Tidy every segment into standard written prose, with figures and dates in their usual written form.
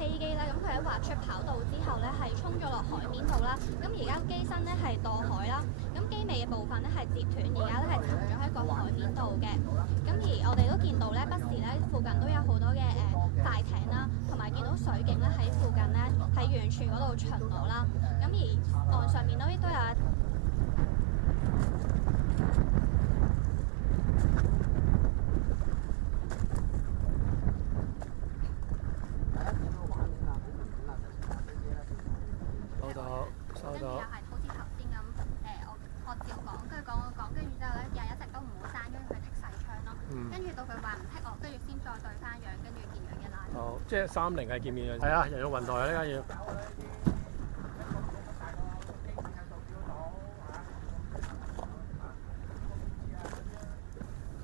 飛機咧，咁佢喺滑出跑道之後咧，係衝咗落海面度啦。咁而家機身咧係墮海啦，咁機尾嘅部分咧係截斷，而家咧係沉咗喺個海面度嘅。咁而我哋都見到咧，不時咧附近都有好多嘅快艇啦，同埋見到水警咧喺附近咧喺遠處嗰度巡邏啦。咁而岸上面都有跟住又係好似頭先咁，我照講，跟住講，跟住之後咧又一直都唔好閂，跟住佢剔晒窗咯。跟住到佢話唔剔我，跟住先再對翻樣，跟住見樣嘅啦。哦，即係30係見面樣。係啊，人肉雲台啊呢間嘢。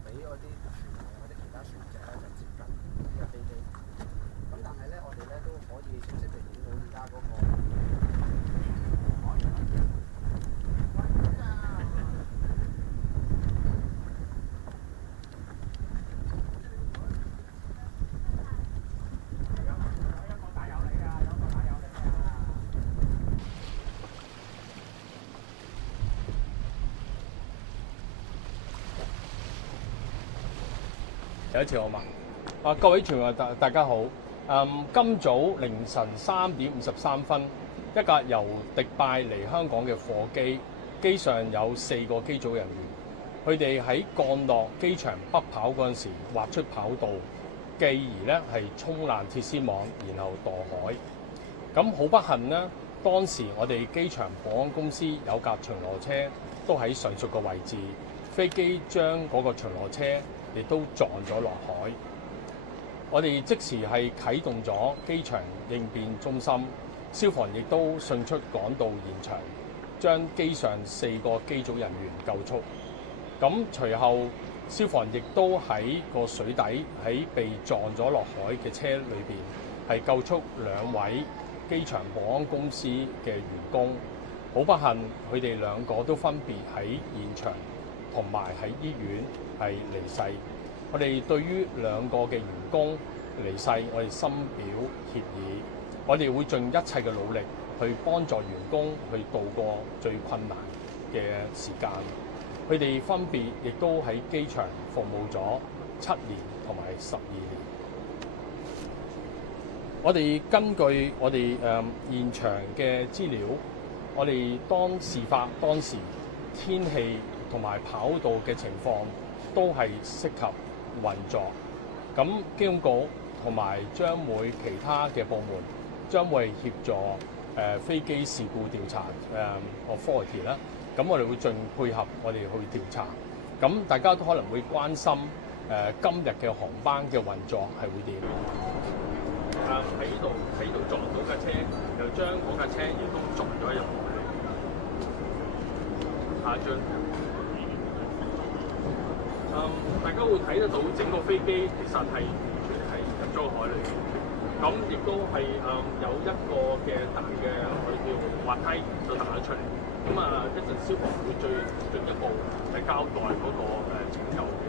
俾嗰啲或者其他船隻咧就接近呢個飛機。咁但係咧，我哋咧都可以清晰地見到而家嗰個。有一次好嘛？各位傳媒大家好。今早凌晨3點53分，一架由迪拜嚟香港嘅貨機，機上有4個機組人員，佢哋喺降落機場北跑嗰陣時滑出跑道，繼而咧係衝爛鐵絲網，然後墮海。咁好不幸呢，當時我哋機場保安公司有架巡邏車都喺上述嘅位置，飛機將嗰個巡邏車亦都撞咗落海。我哋即時係啟動咗機場應變中心，消防亦都迅速趕到現場，將機上4個機組人員救出。咁隨後消防亦都喺個水底喺被撞咗落海嘅車裏邊係救出2位機場保安公司嘅員工。好不幸，佢哋2個都分別喺現場同埋喺醫院係離世。我哋對於2個嘅員工離世，我哋深表歉意。我哋會盡一切嘅努力去幫助員工去度過最困難嘅時間。佢哋分別亦都喺機場服務咗7年同埋12年。我哋根據我哋現場嘅資料，我哋事發當時天氣同埋跑道嘅情況都係適合運作。咁機管局同埋將會其他嘅部門將會協助飛機事故調查authority 啦。咁我哋會盡配合我哋去調查。咁大家都可能會關心今日嘅航班嘅運作係會點？喺度撞到架車，又將嗰架車亦都撞咗入海。下一張。大家會睇得到整個飛機其實係完全係入咗海裏邊，咁亦都係有一個嘅大嘅我哋叫滑梯就彈咗出嚟，咁一陣消防會最進一步係交代嗰個拯救。